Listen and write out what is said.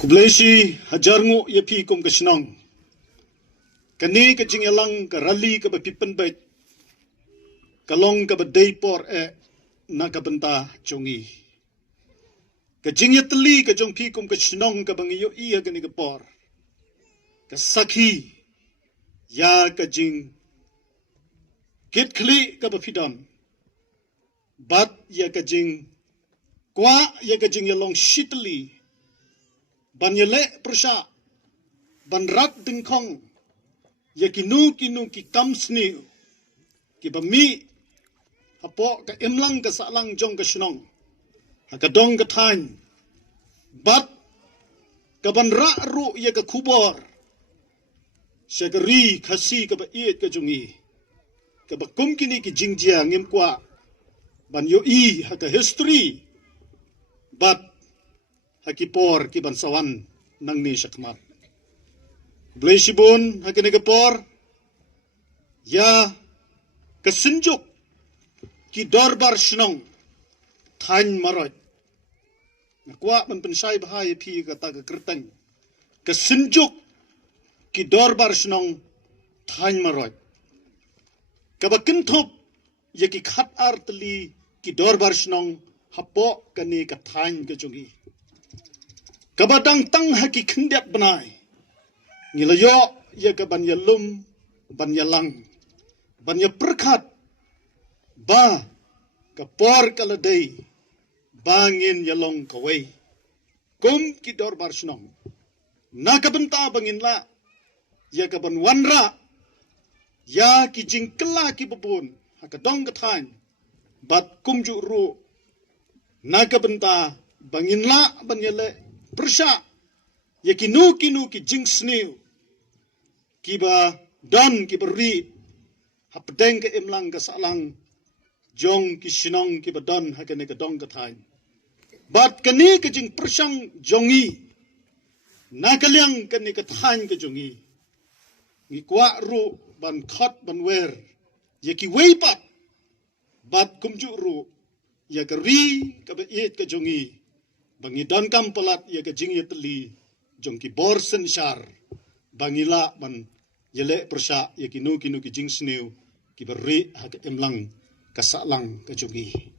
Kublesi hajarngu yapi kum kesenang. Kani kajing elang ke rally ke bepipen baik. Kalong ke bedai por na ke benta jongi. Kajing ya teli ke jong pi kum kesenang ke bangiyo iya kani ke por. Kesakhi ya kajing kit kli ke bepidam. Bat ya kajing kwa ya kajing ya long shitli. Ban yele persya, ban rat dengkong, ya kinu ki kamsni, ki bami, hapo ka imlang ka salang jong ka sinong, hakadong ka tany, bat ka ban ra ru ya ka kubor, siya ka ri kasi ka ba iit ka jungi, ka ba kum kini ki jingjia ngim kwa, ban yo i haka history, bat hakipor ki bansawan nang ni syakmat. Blesibun hakinegapor ya kesenjuk ki dorbar senong tany marot. Nakwa man pensay bahaya pi kata kekerteng. Kesenjuk ki dorbar senong tany marot. Kabakentop ya ki khat arteli ki dorbar senong hapo kani katany kejungi. Kabadang tang haki kendiat benai. Ngilayo ya kaban ya lum, ban ya lang, ban ya perkat, ba kapor kaladai, bangin ya long kawai. Kum kidor barsenong. Nakabenta bangin la, ya kaban wanra, ya ki jingkela ki bebun, hakadong katany, bat kum juru, nakabenta bangin la ban ya le, persya, ya kinu ki jingsniu, kiba don kiba ri, hapdeng ke imlang ke salang, jong ki sinong kiba don hakane ke dong kathain. Bat kani ke jing persyang jongi, nakaliang kani kathain ke jongi, ngikwa ru ban khot ban wer, ya ki weipat, bat kumju ru, ya ke ri kabe iit ke jongi, bangi dan kampelat ya ke jing ya teli jong ki borsen syar bangila ban yele persya ya kinu ki jing sniu ki beri hak emlang kasalang ke jongi.